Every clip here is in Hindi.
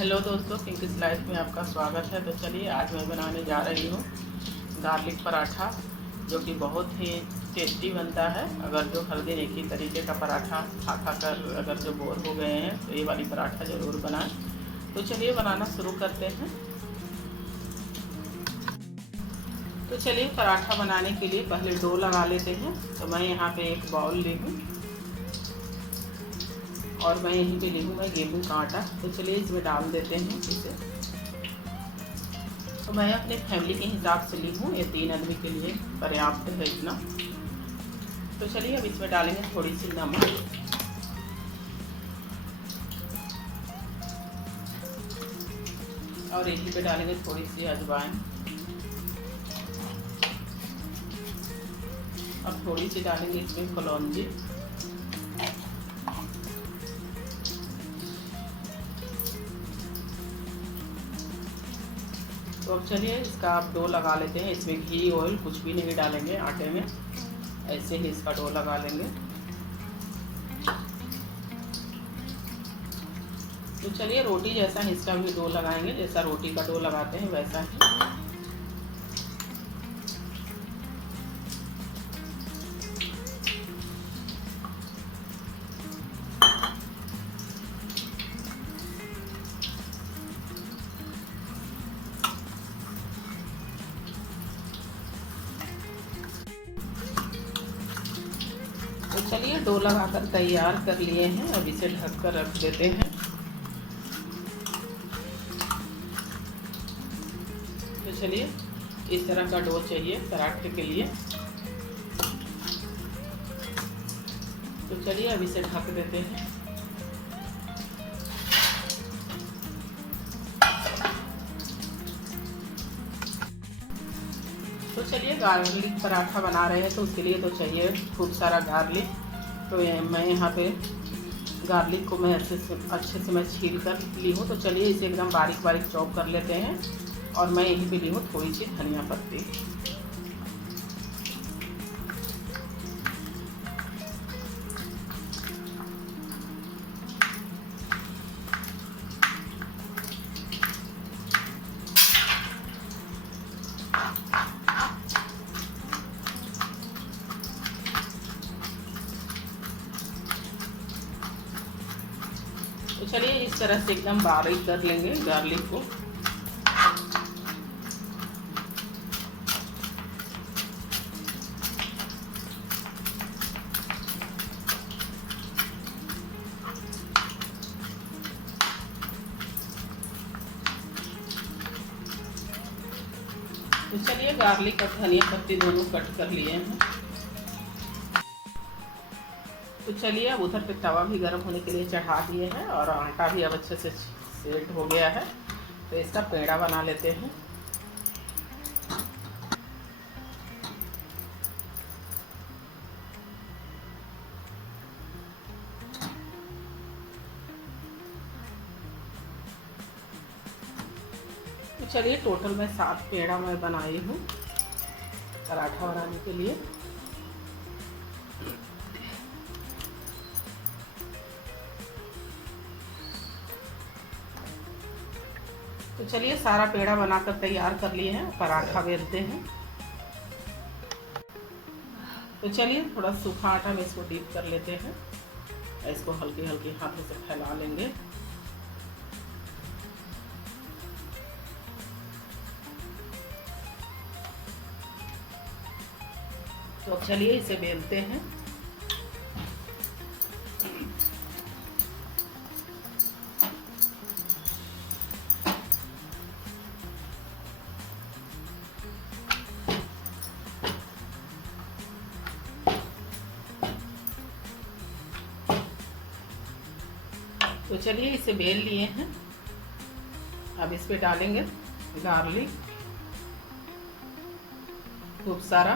हेलो दोस्तों, पिंकिस लाइफ में आपका स्वागत है। तो चलिए आज मैं बनाने जा रही हूँ गार्लिक पराठा, जो कि बहुत ही टेस्टी बनता है। अगर जो हर दिन एक ही तरीके का पराठा खा कर अगर जो बोर हो गए हैं तो ये वाली पराठा ज़रूर बनाएं। तो चलिए बनाना शुरू करते हैं। तो चलिए पराठा बनाने के लिए पहले डो लगा लेते हैं। तो मैं यहाँ पे एक बाउल ली हूँ और मैं यहीं पे ली हूँ मैं गेहूँ का आटा। तो चलिए इसमें डाल देते हैं इसे। तो मैं अपने फैमिली के हिसाब से ली हूँ, ये 3 आदमी के लिए पर्याप्त है इतना। तो चलिए अब इसमें डालेंगे थोड़ी सी नमक और यहीं पे डालेंगे थोड़ी सी अजवाइन और थोड़ी सी डालेंगे इसमें कलौंजी। तो अब चलिए इसका आप डो लगा लेते हैं। इसमें घी ऑयल कुछ भी नहीं डालेंगे आटे में, ऐसे ही इसका डो लगा लेंगे। तो चलिए रोटी जैसा ही इसका भी डो लगाएंगे, जैसा रोटी का डो लगाते हैं वैसा ही। तो चलिए डो लगाकर तैयार कर लिए हैं। अब इसे ढक कर रख देते हैं। तो चलिए इस तरह का डो चाहिए पराठे के लिए। तो चलिए अब इसे ढक देते हैं। तो चलिए गार्लिक पराठा बना रहे हैं तो उसके लिए तो चाहिए खूब सारा गार्लिक। तो मैं यहाँ पे गार्लिक को मैं अच्छे से मैं छील कर ली हूँ। तो चलिए इसे एकदम बारीक बारीक चॉप कर लेते हैं। और मैं यहीं पे ली हूँ थोड़ी सी धनिया पत्ती। तो चलिए इस तरह से एकदम बारीक कर लेंगे गार्लिक को। तो चलिए गार्लिक और धनिया पत्ती दोनों कट कर लिए हैं। तो चलिए अब उधर पे तवा भी गर्म होने के लिए चढ़ा दिए हैं और आटा भी अब अच्छे से सेट हो गया है। तो इसका पेड़ा बना लेते हैं। तो चलिए टोटल मैं 7 पेड़ा मैं बनाई हूँ पराठा बनाने के लिए। तो चलिए सारा पेड़ा बनाकर तैयार कर लिए हैं, पराठा बेलते हैं। तो चलिए थोड़ा सूखा आटा में इसको डीप कर लेते हैं। इसको हल्के हल्के हाथों से फैला लेंगे। तो चलिए इसे बेलते हैं। तो चलिए इसे बेल लिए हैं। अब इस पे डालेंगे गार्लिक खूब सारा।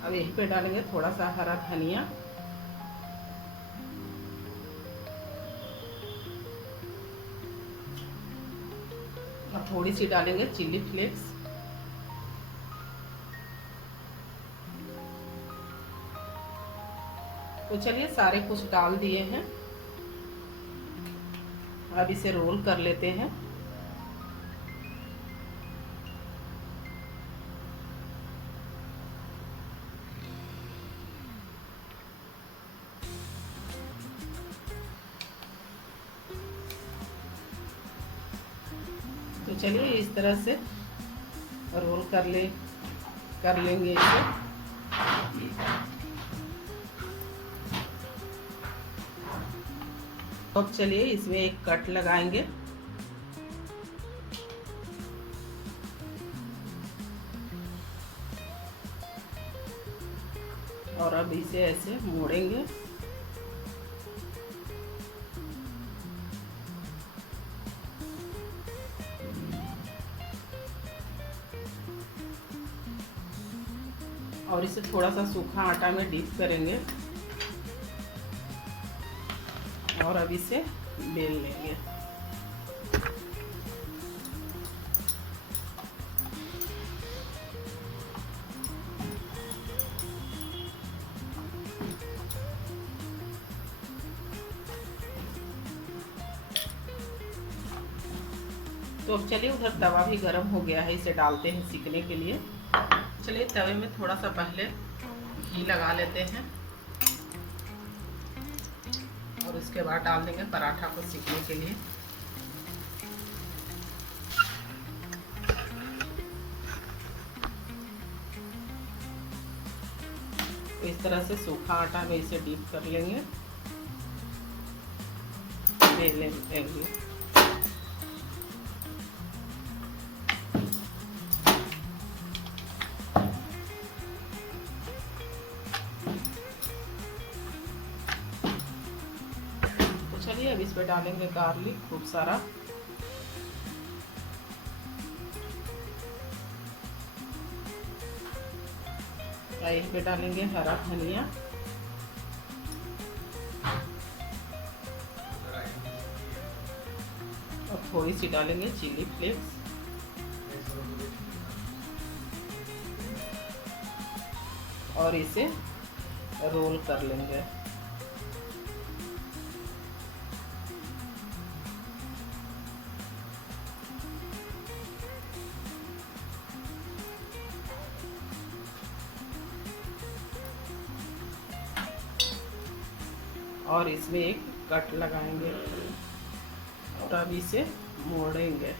अब यहीं पे डालेंगे थोड़ा सा हरा धनिया और थोड़ी सी डालेंगे चिल्ली फ्लेक्स। तो चलिए सारे कुछ डाल दिए हैं, अब इसे रोल कर लेते हैं। तो चलिए इस तरह से रोल कर लेंगे इसे। अब चलिए इसमें एक कट लगाएंगे और अब इसे ऐसे मोड़ेंगे। और इसे थोड़ा सा सूखा आटा में डीप करेंगे और अब इसे बेल लेंगे। तो अब चलिए उधर तवा भी गर्म हो गया है, इसे डालते हैं सिकने के लिए। चलिए तवे में थोड़ा सा पहले घी लगा लेते हैं और उसके बाद डाल देंगे पराठा को सिकने के लिए। तो इस तरह से सूखा आटा में इसे डीप कर लेंगे, बेल लेंगे। चलिए अब इस पे डालेंगे गार्लिक खूब सारा। इस पे डालेंगे हरा धनिया और थोड़ी सी डालेंगे चिली फ्लेक्स और इसे रोल कर लेंगे। और इसमें एक कट लगाएंगे और अब इसे मोड़ेंगे।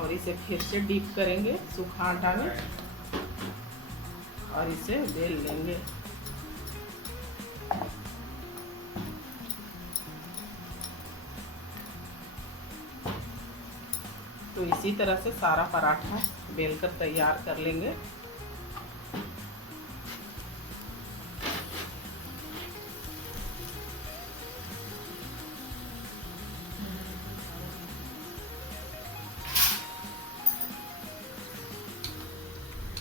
और इसे फिर से डीप करेंगे सूखा आटा में और इसे बेल लेंगे। तो इसी तरह से सारा पराठा बेलकर तैयार कर लेंगे।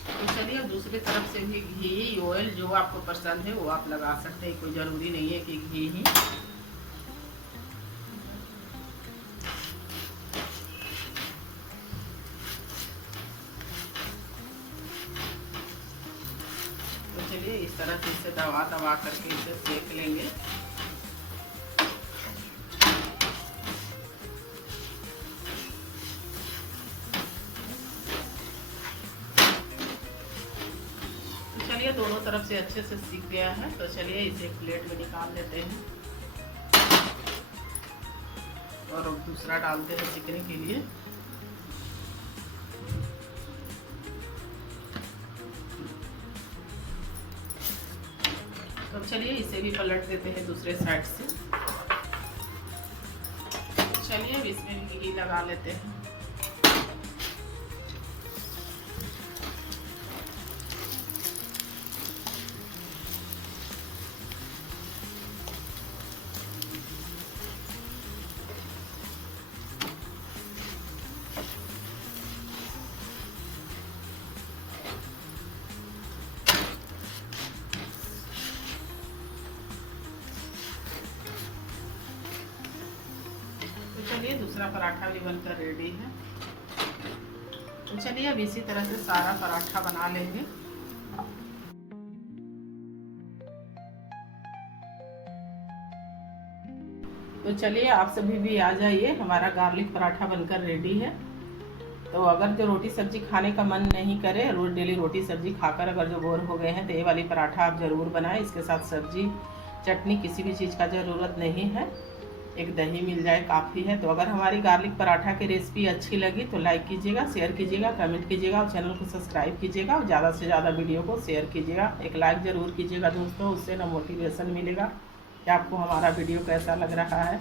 तो चलिए अब दूसरी तरफ से भी घी ऑयल जो आपको पसंद है वो आप लगा सकते हैं, कोई ज़रूरी नहीं है कि घी ही। तो चलिए इस तरह से इसे दबा दबा करके इसे सेक लेंगे। चलिए दोनों तरफ से अच्छे से सीख गया है, तो चलिए इसे एक प्लेट में निकाल लेते हैं और अब दूसरा डालते हैं सीखने के लिए। तो चलिए इसे भी पलट देते हैं दूसरे साइड से। चलिए अब इसमें भी घी लगा लेते हैं। चलिए दूसरा पराठा भी बनकर रेडी है। तो चलिए अब इसी तरह से सारा पराठा बना लेंगे। तो चलिए आप सभी भी आ जाइए, हमारा गार्लिक पराठा बनकर रेडी है। तो अगर जो रोटी सब्जी खाने का मन नहीं करे, रोज डेली रोटी सब्जी खाकर अगर जो बोर हो गए हैं, तो ये वाली पराठा आप ज़रूर बनाएं। इसके साथ सब्जी चटनी किसी भी चीज़ का ज़रूरत नहीं है, एक दही मिल जाए काफ़ी है। तो अगर हमारी गार्लिक पराठा की रेसिपी अच्छी लगी तो लाइक कीजिएगा, शेयर कीजिएगा, कमेंट कीजिएगा और चैनल को सब्सक्राइब कीजिएगा और ज़्यादा से ज़्यादा वीडियो को शेयर कीजिएगा। एक लाइक ज़रूर कीजिएगा दोस्तों, उससे ना मोटिवेशन मिलेगा कि आपको हमारा वीडियो कैसा लग रहा है।